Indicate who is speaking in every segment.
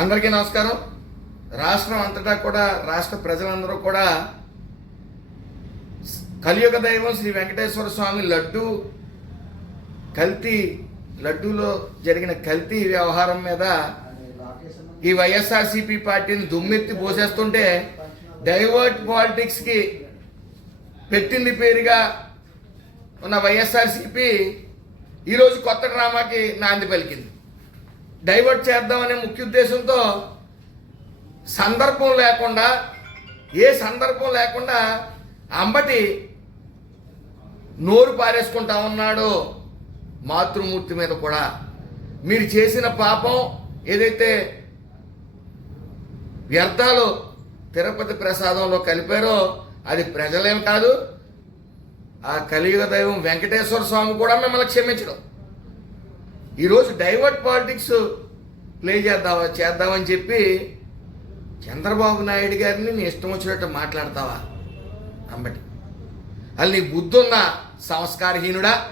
Speaker 1: అందరికీ నమస్కారం. రాష్ట్రం అంతటా కూడా రాష్ట్ర ప్రజలందరూ కూడా కలియుగ దైవం శ్రీ వెంకటేశ్వర స్వామి లడ్డు కల్తీ లడ్డూలో జరిగిన కల్తీ వ్యవహారం మీద ఈ వైఎస్ఆర్సీపీ పార్టీని దుమ్మెత్తి పోసేస్తుంటే డైవర్ట్ పాలిటిక్స్కి పెట్టింది పేరుగా ఉన్న వైఎస్ఆర్సీపీ ఈరోజు కొత్త డ్రామాకి నాంది పలికింది. డైవర్ట్ చేద్దామనే ముఖ్య ఉద్దేశంతో సందర్భం లేకుండా ఏ సందర్భం లేకుండా అంబటి నోరు పారేసుకుంటా ఉన్నాడు మాతృమూర్తి మీద కూడా. మీరు చేసిన పాపం ఏదైతే వ్యర్థాలు తిరుపతి ప్రసాదంలో కలిపారో అది ప్రజలేం కాదు ఆ కలియుగ దైవం వెంకటేశ్వర స్వామి కూడా మిమ్మల్ని క్షమించడం. ఈరోజు డైవర్ట్ పాలిటిక్స్ ప్లే చేద్దావా చేద్దామని చెప్పి చంద్రబాబు నాయుడు గారిని నీ ఇష్టం వచ్చినట్టు మాట్లాడతావా? అంబటి. అది నీ బుద్ధున్న సంస్కారహీనుడా?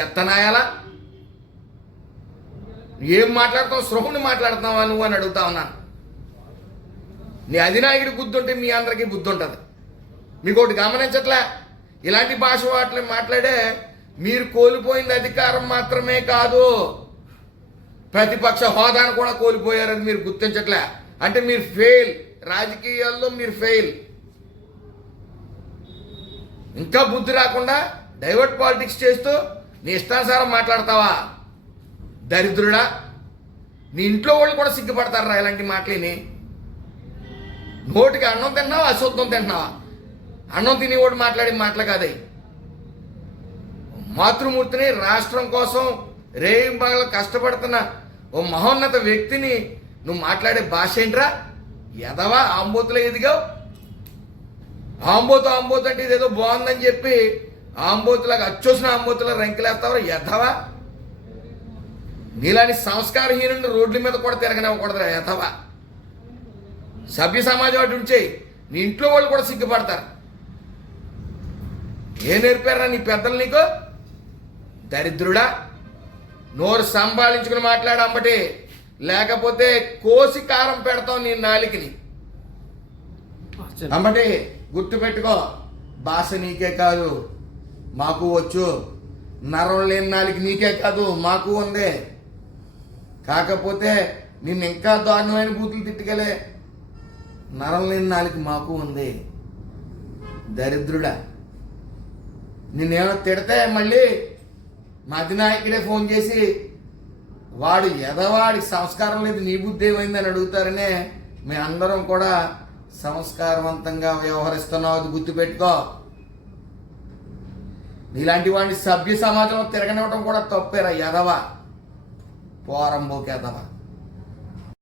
Speaker 1: చెత్తనాయాలా? ఏం మాట్లాడతావు సృహుని మాట్లాడుతున్నావా నువ్వు అని అడుగుతా ఉన్నాను. నీ అధినాయకుడి బుద్ధి ఉంటే మీ అందరికీ బుద్ధి ఉంటుంది మీకు ఒకటి గమనించట్లే? ఇలాంటి భాష వాటిని మాట్లాడే మీరు కోల్పోయింది అధికారం మాత్రమే కాదు. ప్రతిపక్ష హోదాను కూడా కోల్పోయారని మీరు గుర్తించట్లే. అంటే మీరు ఫెయిల్ రాజకీయాల్లో మీరు ఫెయిల్ ఇంకా బుద్ధి రాకుండా డైవర్ట్ పాలిటిక్స్ చేస్తూ నీ ఇష్టానుసారం మాట్లాడతావా? దరిద్రుడా. నీ ఇంట్లో వాళ్ళు కూడా సిగ్గుపడతారా ఇలాంటి మాటలేని? నోటికి అన్నం తిన్నావా? అశుద్ధం తింటున్నావా? అన్నం తినేవాడు మాట్లాడే మాటలు కాదయ్యి మాతృమూర్తిని రాష్ట్రం కోసం రేయింబాగా కష్టపడుతున్న ఓ మహోన్నత వ్యక్తిని నువ్వు మాట్లాడే భాష ఏంట్రా? ఎదవా ఆంబోతులో ఎదిగావు? ఆంబోతు ఆంబోతు అంటే ఇదేదో బాగుందని చెప్పి ఆంబోతులాగా అచ్చోసిన ఆంబోతులా రంకెలేస్తావా ఎదవా? నీలాంటి సంస్కారహీనుని రోడ్ల మీద కూడా తిరగనివ్వకూడదురా ఎదవా? సభ్య సమాజం అటు ఉంచే నీ ఇంట్లో వాళ్ళు కూడా సిగ్గుపడతారు. ఏ నేర్పారా నీ పెద్దలు నీకు? దరిద్రుడా నోరు సంభాళించుకుని మాట్లాడమ్మటి లేకపోతే కోసి కారం పెడతావు నీ నాలికని. అమ్మటి గుర్తుపెట్టుకో భాష నీకే కాదు మాకు వచ్చు. నరం లేని నాలికి నీకే కాదు మాకు ఉంది. కాకపోతే నిన్ను ఇంకా దారుణమైన బూతులు తిట్టుకెళ్ళే. నరం లేని నాలికి మాకు ఉంది. దరిద్రుడా నిన్నేమైనా తిడితే మళ్ళీ మధినాయకుడే ఫోన్ చేసి వాడు ఎదవాడి సంస్కారం లేదు నీ బుద్ధి ఏమైందని అడుగుతారనే మీ అందరం కూడా సంస్కారవంతంగా వ్యవహరిస్తున్నావు అది గుర్తుపెట్టుకో. నీలాంటి వాడిని సభ్య సమాజంలో తిరగనివ్వడం కూడా తప్పేరా ఎదవ. పోరంబోకి ఎదవా.